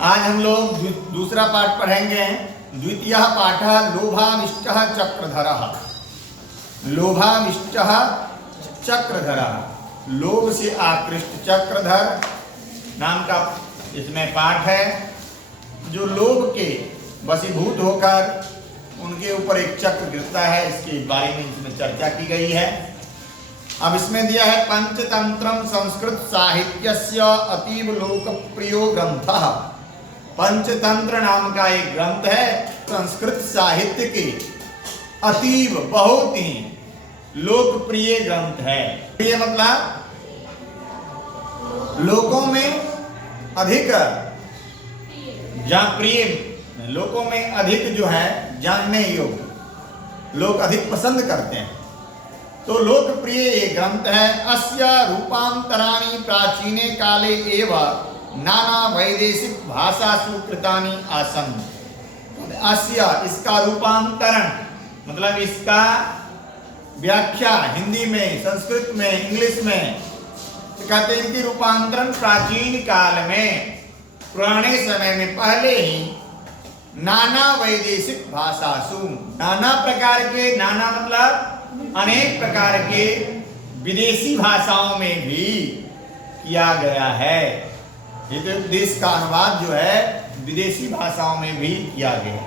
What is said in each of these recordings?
आज हम लोग दूसरा पाठ पढ़ेंगे। द्वितीय पाठ लोभाविष्ट चक्रधर। लोभाविष्ट चक्रधर, लोभ से आकृष्ट चक्रधर नाम का इसमें पाठ है। जो लोभ के वशीभूत होकर उनके ऊपर एक चक्र गिरता है, इसके बारे में इसमें चर्चा की गई है। अब इसमें दिया है पंचतंत्रम संस्कृत साहित्यस्य अतीव लोकप्रियो ग्रंथः। पंचतंत्र नाम का एक ग्रंथ है, संस्कृत साहित्य के अतीव बहुत ही लोकप्रिय ग्रंथ है। ये मतलब लोगों में अधिक प्रिय, लोगों में अधिक जो है जानने योग्य, लोग अधिक पसंद करते हैं, तो लोकप्रिय ये ग्रंथ है। अस्य रूपांतराणि प्राचीने काले एव नाना वैदेशिक भाषासु कृतानि आसन्। अस्य इसका रूपांतरण मतलब इसका व्याख्या हिंदी में, संस्कृत में, इंग्लिश में कहते हैं कि रूपांतरण प्राचीन काल में, पुराने समय में पहले ही नाना वैदेशिक भाषासु, नाना प्रकार के, नाना मतलब अनेक प्रकार के विदेशी भाषाओं में भी किया गया है। ये तो देश का अनुवाद जो है विदेशी भाषाओं में भी किया गया।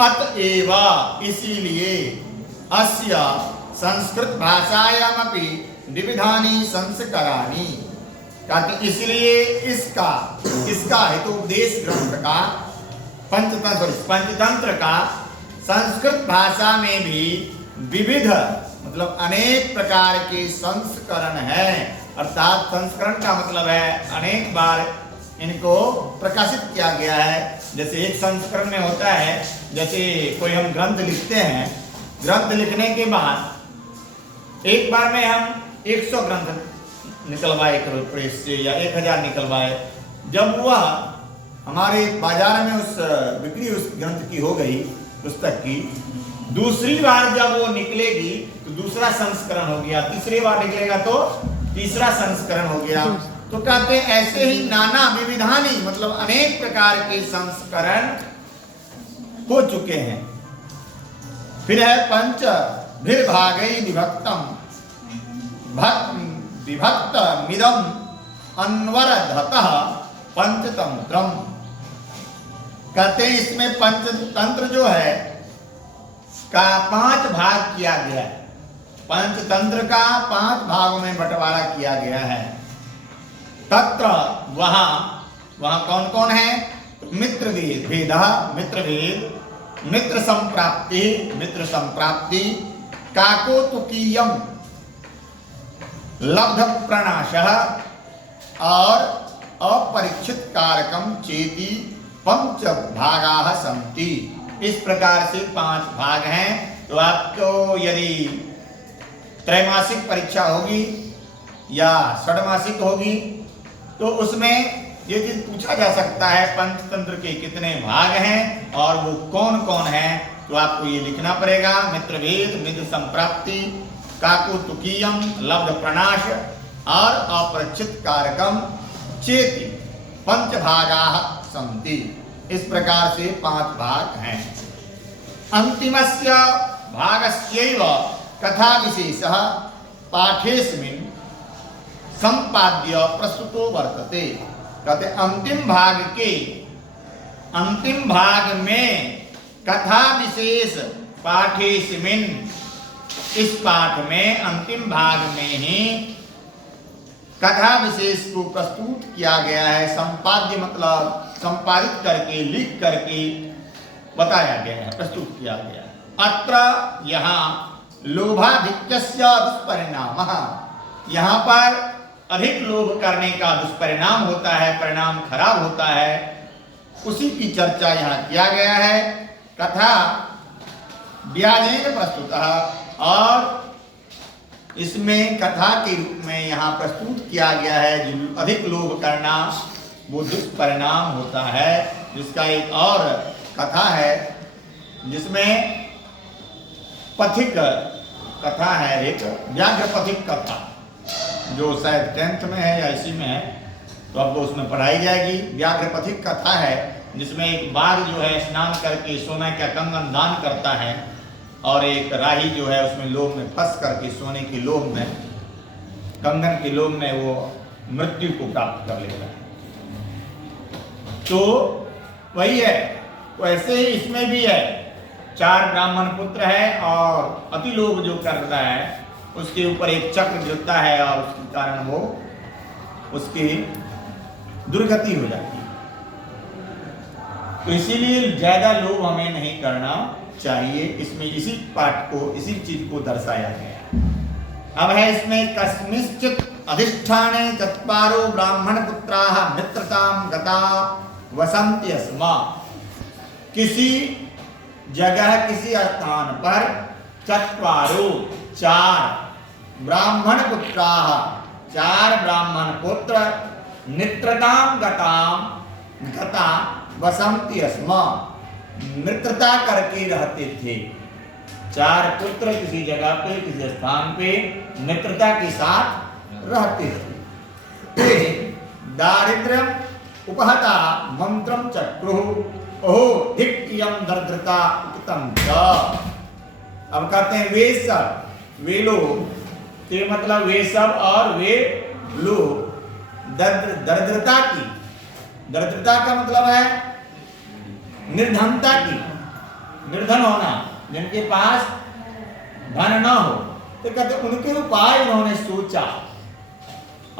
अतएव इसीलिए अस्य संस्कृत भाषायामपि विविधानि संस्कराणि, कहते इसलिए इसका हितोपदेश ग्रंथ का पंचतंत्र का संस्कृत भाषा में भी विविध मतलब अनेक प्रकार के संस्करण है। अर्थात संस्करण का मतलब है अनेक बार इनको प्रकाशित किया गया है। जैसे एक संस्करण में होता है, जैसे कोई हम ग्रंथ लिखते हैं, ग्रंथ लिखने के बाद एक बार में हम 100 ग्रंथ निकलवाए प्रेस से या 1000 निकलवाए, जब वह हमारे बाजार में बिक्री उस ग्रंथ की हो गई, पुस्तक की, दूसरी बार जब वो निकलेगी तो दूसरा संस्करण हो गया, तीसरी बार निकलेगा तो तीसरा संस्करण हो गया। तो कहते हैं ऐसे ही नाना विविधानी मतलब अनेक प्रकार के संस्करण हो चुके हैं। फिर है पंच विभागै विभक्तम विभक्त मिदम अन्वरधतः पंचतंत्रम। कहते हैं इसमें पंचतंत्र जो है का 5 भाग किया गया है। पंचतंत्र का 5 भागों में बंटवारा किया गया है। तत्र वहां कौन कौन है? मित्रभेद, मित्र संप्राप्ति, काकोतुकीयम, लब्ध प्रणाशः और अपरीक्षित कारकम चेति पंच भागाः सन्ति। इस प्रकार से 5 भाग हैं। तो आपको यदि त्रैमासिक परीक्षा होगी या षड्मासिक होगी तो उसमें ये चीज पूछा जा सकता है पंचतंत्र के कितने भाग हैं और वो कौन कौन है। तो आपको ये लिखना पड़ेगा, मित्रभेद, मित्र संप्राप्ति, काकोतुकीयम, लब्ध प्रणाश और अपरिचित कारकम चेति पंचभागाः सन्ति। इस प्रकार से 5 भाग हैं। अंतिमस्य भागस्यैव कथा विशेषः पाठेस्मिन् संपाद्य प्रस्तुतो वर्तते। कहते अंतिम भाग में कथा विशेष पाठेस्मिन्, इस पाठ में अंतिम भाग में ही कथा विशेष को प्रस्तुत किया गया है। संपाद्य मतलब संपादित करके, लिख करके बताया गया है, प्रस्तुत किया गया है। अत्र यहाँ लोभाधिक्यस्य दुष्परिणामः, यहाँ पर अधिक लोभ करने का दुष्परिणाम होता है, परिणाम खराब होता है, उसी की चर्चा यहाँ किया गया है। कथा व्याजेन प्रस्तुतः, और इसमें कथा के रूप में यहाँ प्रस्तुत किया गया है। जो अधिक लोभ करना वो दुष्परिणाम होता है। जिसका एक और कथा है जिसमें पथिक कथा है, एक व्याघ्र पथिक कथा, जो शायद 10th में है या इसी में है। तो आपको उसमें पढ़ाई जाएगी। व्याघ्रपथिक कथा है जिसमें एक बाघ जो है स्नान करके सोने का कंगन दान करता है और एक राही जो है उसमें लोभ में फंस करके सोने के लोभ में, कंगन के लोभ में वो मृत्यु को प्राप्त कर लेता है। तो वही है, वैसे ही इसमें भी है। 4 ब्राह्मण पुत्र है और अति लोभ जो कर रहा है उसके ऊपर एक चक्र जुटता है और उसके कारण वो उसकी दुर्गति हो जाती है। तो इसीलिए ज्यादा लोभ हमें नहीं करना चाहिए। इसमें इसी पाठ को, इसी चीज को दर्शाया गया। अब है इसमें कस्मिंश्चित् अधिष्ठाने चत्वारो ब्राह्मण पुत्राः मित्रतां गता वसन्ति स्म। किसी जगह, किसी स्थान पर चत्वारो 4 ब्राह्मण पुत्राः 4 ब्राह्मण पुत्र मित्रतां गता वसन्ति स्म, मित्रता करके रहते थे। 4 पुत्र किसी जगह पे, किसी स्थान पे मित्रता के साथ रहते थे। ते दारिद्र्यम उपहता मंत्रम चक्रुः ओहो धिक्यम दरिद्रता उक्तम च। अब कहते हैं वे सब, वे लोग, ते मतलब वे सब और वे लोग दरिद्रता की, दरिद्रता का मतलब है निर्धनता की, निर्धन होना, जिनके पास धन न हो, तो कहते उनके उपाय उन्होंने सोचा।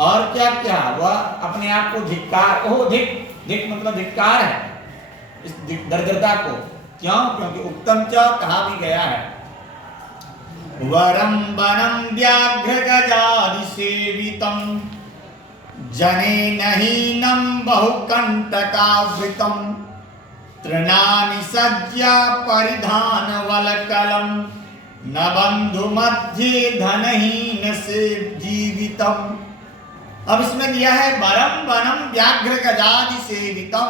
और क्या क्या, वह अपने आप को धिक्कार, ओह धिक मतलब धिक्कार है इस दरिद्रता को। क्यों? क्योंकि उत्तम च कहा भी गया है, वरम वनम व्याघ्र गजादि सेवितम जनेन हीनं बहुकंटकावृतम तृणानि सज्जा परिधान वलकलम न बंधु मध्य धनहीन से जीवितम। अब इसमें दिया है वरम वनम व्याघ्र गजादि सेवितम।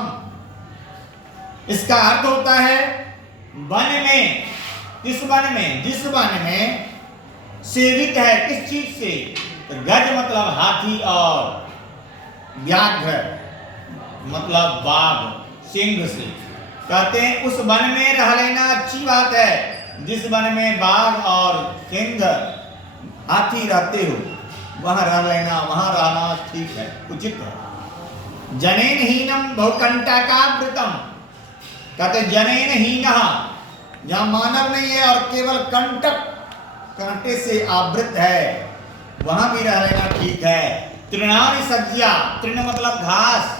इसका अर्थ होता है वन में, किस वन में, जिस वन में सेवित है, किस चीज से, तो गज मतलब हाथी और व्याघ्र मतलब बाघ, सिंह से। कहते हैं उस वन में रह लेना अच्छी बात है। जिस वन में बाघ और सिंह हाथी रहते हो वहां रह लेना, वहां रहना ठीक है, उचित है। जनेन हीनम बहुकंटकावृतम, कहते जनेन हीनः, जहां मानव नहीं है और केवल कंटक, कांटे से आवृत है, वहां भी रह लेना ठीक है। तृणानि सज्जा, तृण मतलब घास,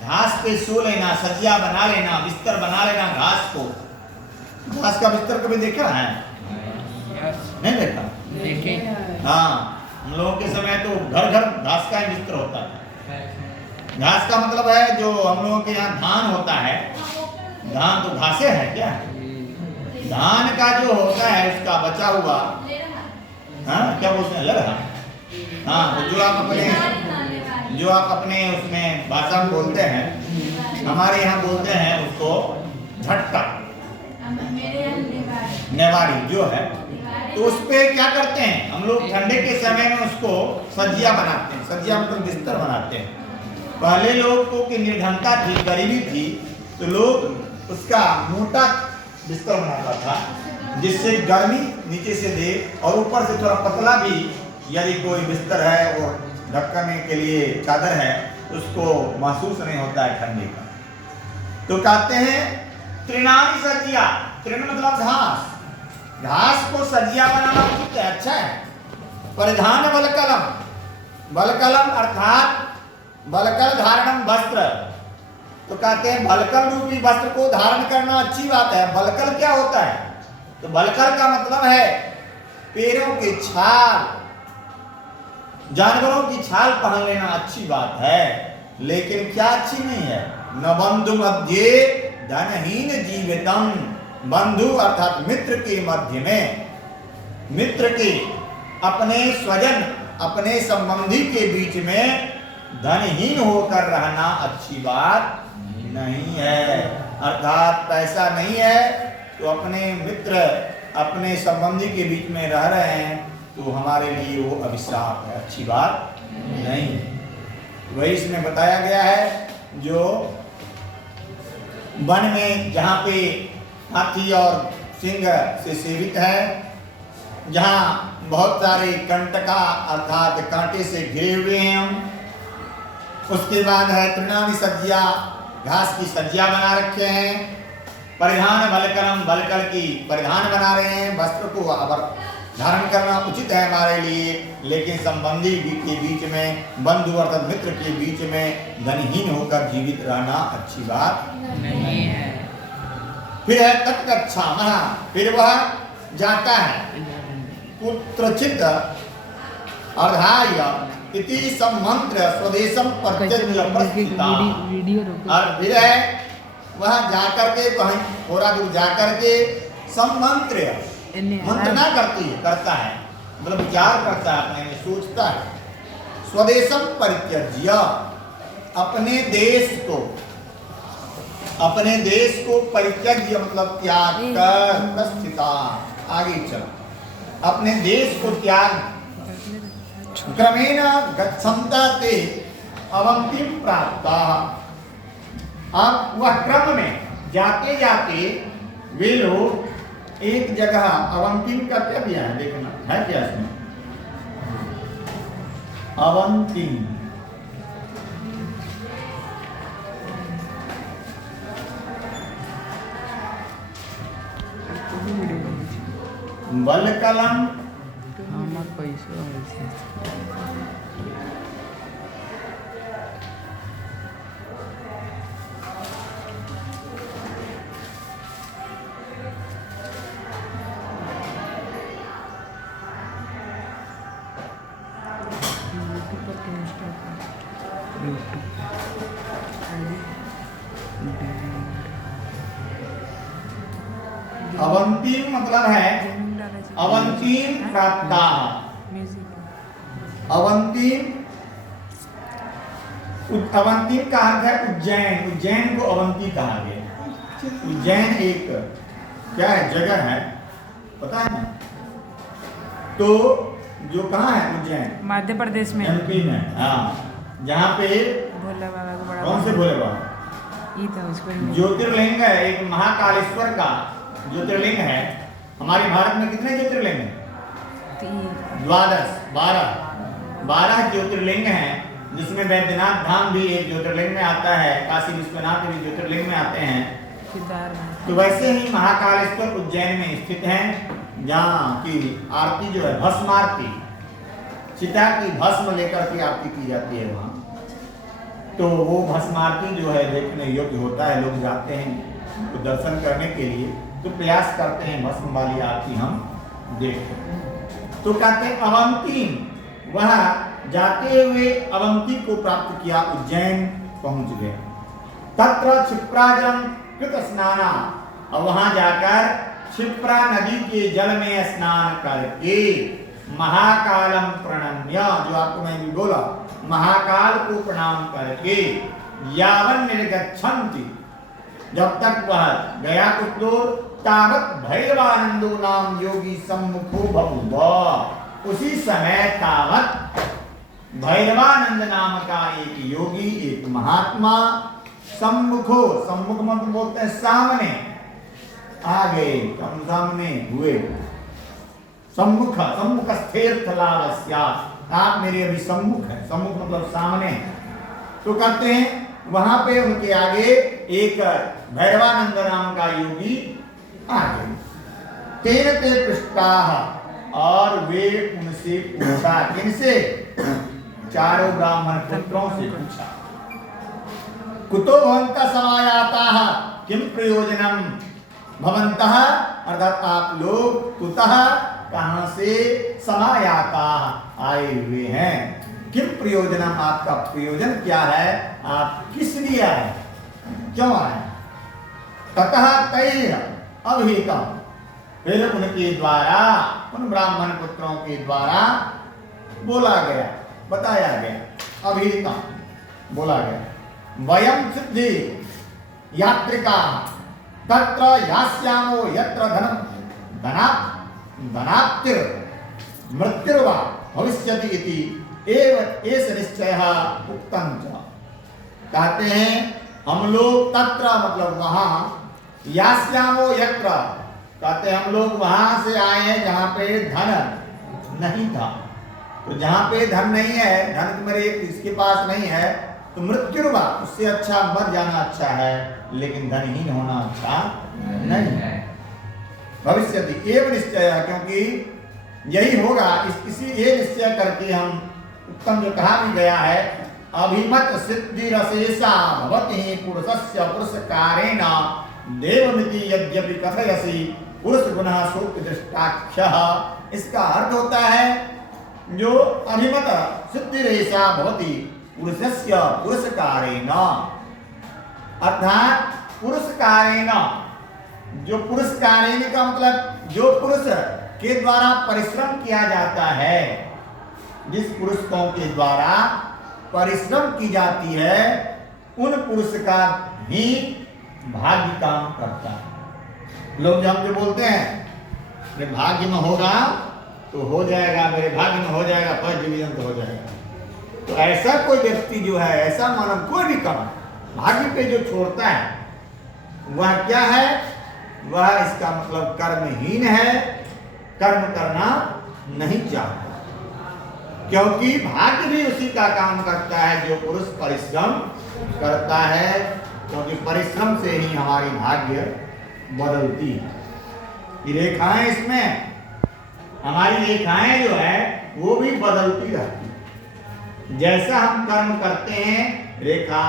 घास पे सो लेना, सज्जा बना लेना, बिस्तर बना लेना घास को। घास का बिस्तर कभी देखा है? नहीं देखा? देखे। हाँ, हम लोगों के समय तो घर घर घास का ही बिस्तर होता था। घास का मतलब है जो हम लोगों के यहाँ धान होता है, धान तो घासे है क्या? धान का जो होता है उसका बचा हुआ, हाँ क्या बोलते हैं, लरहा। हाँ, जो आप अपने उसमें भाषा में बोलते हैं, हमारे यहाँ बोलते हैं उसको झटका, नेवाड़ी जो है। तो उस पे क्या करते हैं हम लोग, ठंडे के समय में उसको सज्जिया बनाते हैं। सज्जिया मतलब बिस्तर बनाते हैं। पहले लोग को की निर्धनता थी, गरीबी थी, तो लोग उसका मोटा बिस्तर बनाता था जिससे गर्मी नीचे से दे और ऊपर से थोड़ा पतला भी, यदि कोई बिस्तर है और ढकने के लिए चादर है उसको महसूस नहीं होता है ठंडी का। तो कहते हैं तृणानि सज्जिया, तृण मतलब घास, घास को सज्जिया बनाना उचित है, अच्छा है। परिधान बलकलम, बलकलम अर्थात बलकल धारणम वस्त्र, तो कहते हैं बलकल रूपी वस्त्र को धारण करना अच्छी बात है। बलकल क्या होता है? तो बलकल का मतलब है पैरों के छाल, जानवरों की छाल पहन लेना अच्छी बात है, लेकिन क्या अच्छी नहीं है? न बंधु मध्य धनहीन जीवितम, बंधु अर्थात मित्र के मध्य में, मित्र के, अपने स्वजन, अपने संबंधी के बीच में धनहीन होकर रहना अच्छी बात नहीं है। अर्थात पैसा नहीं है तो अपने मित्र, अपने संबंधी के बीच में रह रहे हैं तो हमारे लिए वो अभिशाप है, अच्छी बात नहीं। वही इसमें बताया गया है। जो वन में जहाँ पे हाथी और सिंह से सेवित है, जहाँ बहुत सारे कंटका अर्थात कांटे से घिरे हुए हैं हम, उसके बाद है तृणादि सज्जा, घास की सज्जा बना रखे हैं, परिधान बलकरम, बलकर की परिधान बना रहे हैं, वस्त्र को धारण करना उचित है हमारे लिए, लेकिन संबंधी के बीच में, बंधु अर्थात मित्र के बीच में धनहीन होकर जीवित रहना अच्छी बात नहीं है। फिर है तत्कच्छामः, फिर वह जाता है कुत्रचित् अर्धाय इति सम्मंत्र स्वदेशम परित्यज्य प्रस्थिता। और फिर है वह जाकर के कहीं थोड़ा दूर जाकर के सम्मंत्र, मंत्रणा करता है, मतलब विचार करता है, अपने में सोचता है। स्वदेशम परित्यज्य, अपने देश को परित्यज्य मतलब त्याग कर प्रस्थिता, आगे चला, अपने देश को त्याग, क्रमेण गच्छन्ता ते अवंतिम प्राप्ता। अब वह क्रम में जाते जाते वे लोग एक जगह, अवंतिम का क्या दिया है देखना है क्या इसमें, अवंतिम बलकलम अवंतिम मतलब है अवंतिम प्राप्ता, अवंतिम का अर्थ है उज्जैन, उज्जैन को अवंती कहा गया। उज्जैन एक क्या है, जगह है, पता है ना? तो जो कहाँ है उज्जैन, मध्य प्रदेश में, एमपी में, हाँ, जहाँ पे भोले बाबा को बड़ा, कौन से भोले बाबा, ये था उसको ज्योतिर्लिंग है, एक महाकालेश्वर का ज्योतिर्लिंग है। हमारे भारत में कितने ज्योतिर्लिंग हैं? 12 ज्योतिर्लिंग हैं, जिसमें वैद्यनाथ धाम भी एक ज्योतिर्लिंग में आता है, काशी विश्वनाथ भी ज्योतिर्लिंग में आते हैं। तो वैसे ही महाकालेश्वर उज्जैन में स्थित है, जहाँ की आरती जो है भस्म आरती, चिता की भस्म लेकर के आरती की जाती है वहाँ। तो वो भस्म आरती जो है देखने योग्य होता है, लोग जाते हैं तो दर्शन करने के लिए, तो प्रयास करते हैं भस्म वाली आरती हम देखें। तो कहते हैं अवंतिम, वह जाते हुए अवंती को प्राप्त किया, उज्जैन पहुंच गया। तत्र क्षिप्राजम कृत स्नाना, और वहां जाकर क्षिप्रा नदी के जल में स्नान करके महाकालम प्रणम्य, जो आपको मैं भी बोला, महाकाल को प्रणाम करके यावन निर्गच्छन्ति, जब तक वह गया कुछ दूर, तावत भैरवानंदो नाम योगी सम्मुखो बभूव, उसी समय तावत भैरवानंद नाम का एक योगी, एक महात्मा सम्मुखो, सम्मुख मतलब बोलते हैं सामने आ गए, कम सामने हुए, सम्मुख, सम्मुख स्थिर थलावस्या, आप मेरे अभी सम्मुख है, सम्मुख मतलब सामने। तो कहते हैं वहां पे उनके आगे एक भैरवानंद नाम का योगी आ गए। तेन ते पृष्ठाः, और वे उनसे पूछा, किनसे? चारों ब्राह्मण पुत्रों से पूछा, कुतो भवन्तः समायाताः, किम प्रयोजनम भवन्तः, अर्थात आप लोग कुतः कहां से समायाताः आए हुए हैं, किम प्रयोजनम, आपका प्रयोजन क्या है, आप किस लिए आए, क्यों आए? ततः तैः अभिहितम्, फिर उनके द्वारा, उन ब्राह्मण पुत्रों के द्वारा बोला गया, बताया गया, अभिहितम् बोला गया, वयम सिद्धि यात्रिका तत्र यास्यामो यत्र धनम धनाप्तिर मृत्युर्वा भविष्यति इति एव एष निश्चयः उक्तं च। कहते हैं हम लोग तत्र मतलब वहां, यास्यामो यत्र, कहते हैं हम लोग वहां से आए हैं जहां पे धन नहीं था। तो जहां पे धन नहीं है, धन मेरे इसके पास नहीं है, तो मृत्युर्वा, उससे अच्छा मर जाना अच्छा है, लेकिन धनहीन होना अच्छा नहीं है। भविष्य एवं निश्चय, क्योंकि यही होगा, इसी ये निश्चय करके हम उत्तम जो कहा भी गया है, अभिमत सिद्धि रसेशा भवति पुरुषस्य पुरुषकारेण देवमिति यद्यपि कथयसि पुरुष गुणः सूक्ति दृष्टाख्यः। इसका अर्थ होता है जो अभिमत सिद्धि रेशा भवति पुरुषस्य पुरुषकारेण, अर्थात पुरुषकारेण, जो पुरुषकारेण का मतलब जो पुरुष के द्वारा परिश्रम किया जाता है, जिस पुरुषों के द्वारा परिश्रम की जाती है, उन पुरुष का भी भाग्य काम करता है। लोग जब जो बोलते हैं मेरे भाग्य में होगा तो हो जाएगा, मेरे भाग्य में हो जाएगा, फर्स्ट डिवीजन तो हो जाएगा, तो ऐसा कोई व्यक्ति जो है, ऐसा मानव कोई भी काम भाग्य पे जो छोड़ता है, वह क्या है, वह इसका मतलब कर्महीन है, कर्म करना नहीं चाहता। क्योंकि भाग्य भी उसी का काम करता है जो पुरुष परिश्रम करता है, क्योंकि परिश्रम से ही हमारी भाग्य बदलती है। ये रेखाएं, इसमें हमारी रेखाएं जो है वो भी बदलती रहती है। जैसा हम कर्म करते हैं, रेखा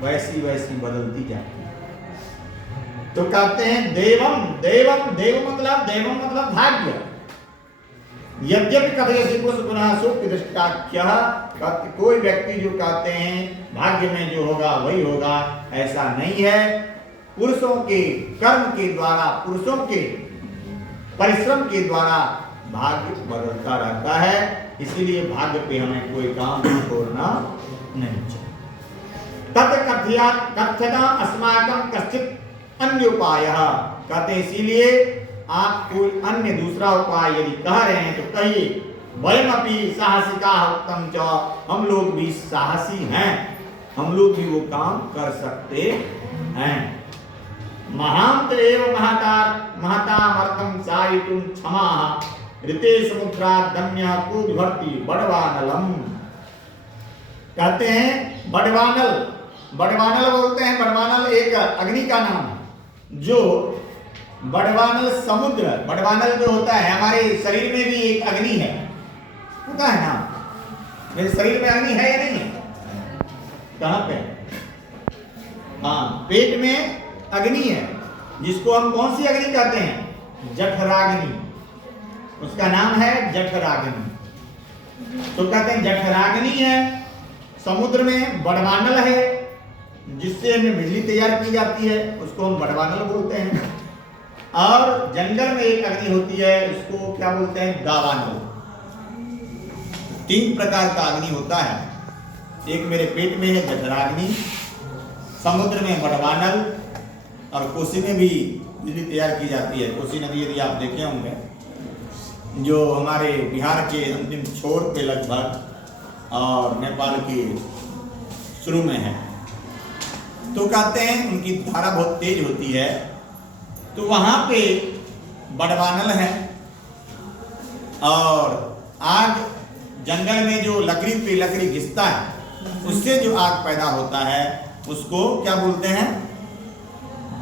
वैसी वैसी बदलती जाती है। तो कहते हैं देवम, देवम, देव मतलब भाग्य। यद्यपि कथयसि पुरुष गुणः सूक्ति दृष्टाख्यः, कोई व्यक्ति जो कहते हैं भाग्य में जो होगा वही होगा, ऐसा नहीं है। पुरुषों के कर्म के द्वारा, पुरुषों के परिश्रम के द्वारा भाग्य बदलता रहता है, इसीलिए भाग्य पे हमें कोई काम छोड़ना नहीं चाहिए। तत् कथ्यता अस्माकं कश्चित् अन्य उपायः, कहते इसीलिए आप कोई अन्य दूसरा उपाय यदि कह रहे हैं तो कहिए वयमपि साहसिकाः उक्तं च, हम लोग भी साहसी हैं, हम लोग भी वो काम कर सकते हैं। महांत एव महतामर्थं सायितुं क्षमाः ऋते समुद्रात् दम्यः कूजभर्ति बड़वानलम। कहते हैं बड़वानल, बड़वानल बोलते हैं, बड़वानल एक अग्नि का नाम है। जो बड़वानल समुद्र, बड़वानल जो होता है, हमारे शरीर में भी एक अग्नि है, पता है ना, मेरे शरीर में अग्नि है या नहीं है? कहाँ पे? हाँ, पेट में अग्नि है, जिसको हम कौन सी अग्नि कहते हैं? जठराग्नि, उसका नाम है जठराग्नि। तो कहते हैं जठराग्नि है, समुद्र में बड़वानल है, जिससे हमें बिजली तैयार की जाती है, उसको हम बड़वानल बोलते हैं। और जंगल में एक अग्नि होती है, उसको क्या बोलते हैं? दावानल। 3 प्रकार का अग्नि होता है, एक मेरे पेट में है जठराग्नि, समुद्र में बड़वानल, और कोसी में भी बिजली तैयार की जाती है। कोसी नदी यदि आप देखे होंगे, जो हमारे बिहार के अंतिम छोर पे लगभग और नेपाल के शुरू में है, तो कहते हैं उनकी धारा बहुत तेज होती है, तो वहां पे बड़वानल है। और आग, जंगल में जो लकड़ी पे लकड़ी घिसता है, उससे जो आग पैदा होता है, उसको क्या बोलते हैं?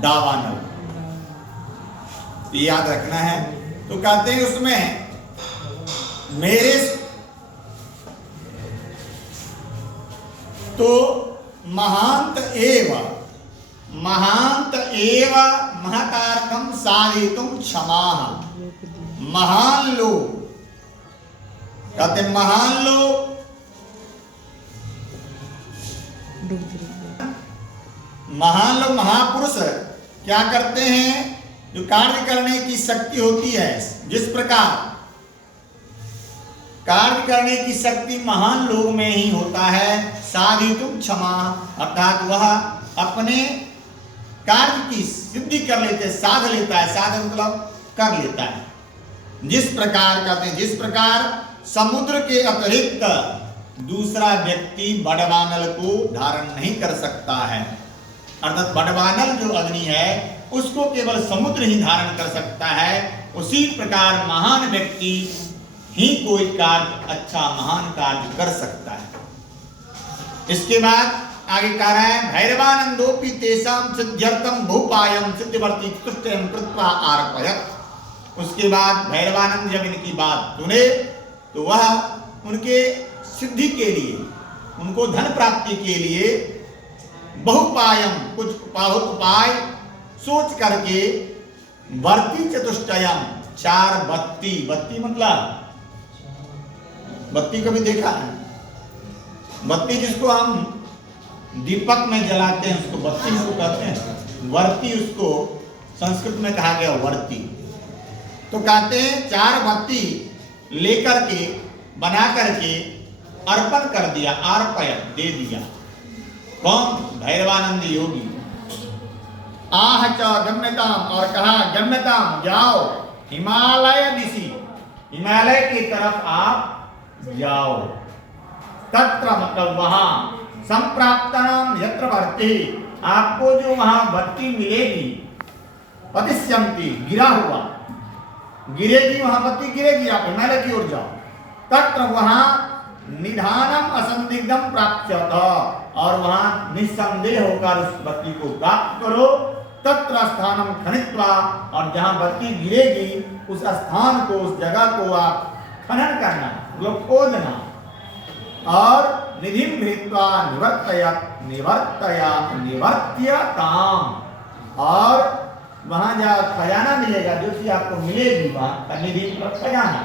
दावानल। ये याद रखना है। तो कहते हैं उसमें मेरे तो महांत एव महतार्थम साधितुं क्षमाः। महान लोग, कहते महान लोग, महान लोग, महापुरुष क्या करते हैं? जो कार्य करने की शक्ति होती है, जिस प्रकार कार्य करने की शक्ति महान लोग में ही होता है, साधितुं क्षमा, अर्थात वह अपने कार्य की सिद्धि कर लेते, साध लेता है, साध मतलब कर लेता है। जिस प्रकार कहते हैं, जिस प्रकार समुद्र के अतिरिक्त दूसरा व्यक्ति बड़वानल को धारण नहीं कर सकता है। अर्थात बड़वानल जो अग्नि है उसको केवल समुद्र ही धारण कर सकता है। उसी प्रकार महान व्यक्ति ही कोई कार्य, अच्छा महान कार्य कर सकता है। इसके बाद आगे कह रहा है भैरवानंदोपि तेषां सिद्ध्यर्थम भूपायम सिद्धिवर्ती तुष्टयम कृत्वा आर्पयत्। उसके बाद भैरवानंद जब इनकी बात सुने तो वह उनके सिद्धि के लिए, उनको धन प्राप्ति के लिए बहुपायम, कुछ उपाय सोच करके वर्ती चतुष्टयम, 4 बत्ती, बत्ती मतलब बत्ती कभी देखा है? बत्ती जिसको हम दीपक में जलाते हैं उसको बत्ती उसको कहते हैं। वर्ती उसको संस्कृत में कहा गया वर्ती। तो कहते हैं 4 बत्ती लेकर के, बना करके अर्पण कर दिया, अर्पयत दे दिया। कौन? भैरवानंद योगी। आह च गम्यताम, और कहा गम्यताम जाओ, हिमालय दिशि, हिमालय की तरफ आप जाओ। तत्र मतलब वहां, संप्राप्तनाम यत्र वर्ती, आपको जो वहां वर्ती मिलेगी, पतिष्यन्ति गिरा हुआ, गिरेगी वहां बत्ती गिरेगी, आप हिमालय की ओर जाओ। तत्र वहां निधानम असंदिग्धम प्राप्त, और वहां निस्संदेह होकर उस बत्ती को प्राप्त करो। तत्र स्थानम खनित्वा, और जहां बत्ती गिरेगी उस स्थान को, उस जगह को आप खनन करना, मतलब खोदना, और निधि भृत्वा निवर्त्यताम, और वहां जहाँ खजाना मिलेगा, जो चीज आपको मिलेगी वहां निधि खजाना,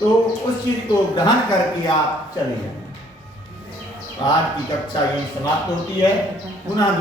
तो उस चीज को ग्रहण करके आप चले जाए। आज की कक्षा यही समाप्त होती है। पुनः